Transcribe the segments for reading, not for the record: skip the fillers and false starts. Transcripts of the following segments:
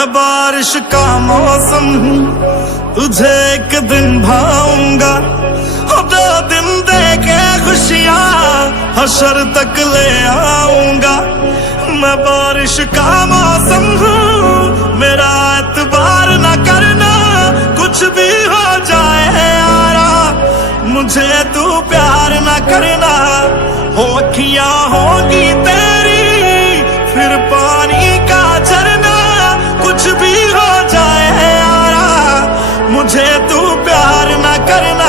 मैं बारिश का मौसम हूँ, तुझे एक दिन भाऊंगा। 2 दिन दे के खुशियाँ हशर तक ले आऊंगा। मैं बारिश का मौसम हूँ, मेरा एतबार न करना, कुछ भी हो जाए यारा, मुझे तू प्यार न करना। हो अखियाँ होगी तेरी फिर पानी का झरना, कुछ भी हो जाए यारा, मुझे तू प्यार न करना।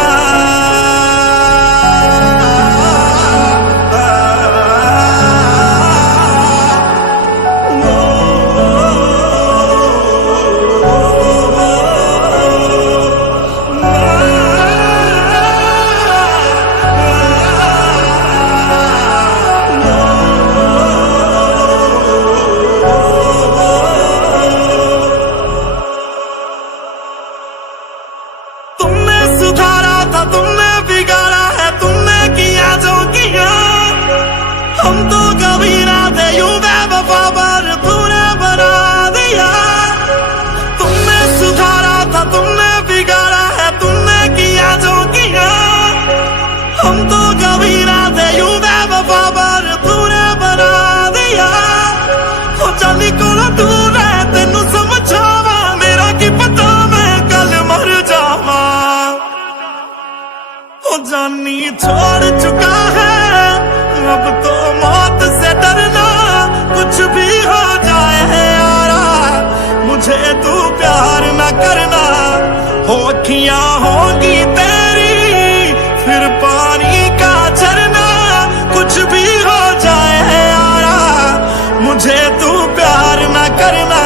तुमने बिगाड़ा है, तुमने किया जो किया, हम तो कभी ना थे यूं बेवफा पर तूने बना दिया। तुमने सुधारा था, तुमने बिगाड़ा है, तुमने किया जो किया, हम तो कभी ना थे यूं बेवफा पर तूने बना दिया। हो चली को दूर है तेनू समझावा, मेरा की पता मैं कल मर जावा। जानी छोड़ चुका है, अब तो मौत से डरना, कुछ भी हो जाए यारा, मुझे तू प्यार न करना। हो अखियाँ होगी तेरी फिर पानी का झरना, कुछ भी हो जाए यारा, मुझे तू प्यार न करना।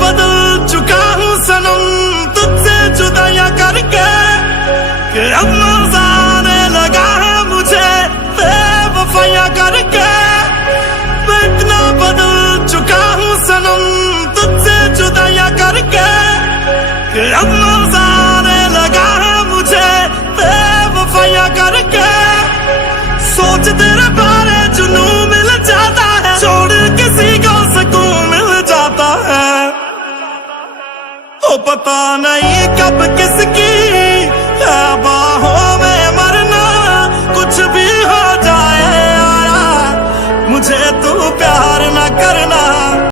बदल चुका हूँ सनम तुझसे जुदाइयां करके, कि अब मजा आने लगा है मुझे बेवफाइयां करके। मैं इतना बदल चुका हूँ सनम तुझसे जुदाइयां करके, कि अब मजा आने लगा है मुझे बेवफाइयां करके। सोच तेरे बारे जुनू मिल जाता है, छोड़ किसी को सुकून मिल जाता है। ओ पता नहीं कब किसकी है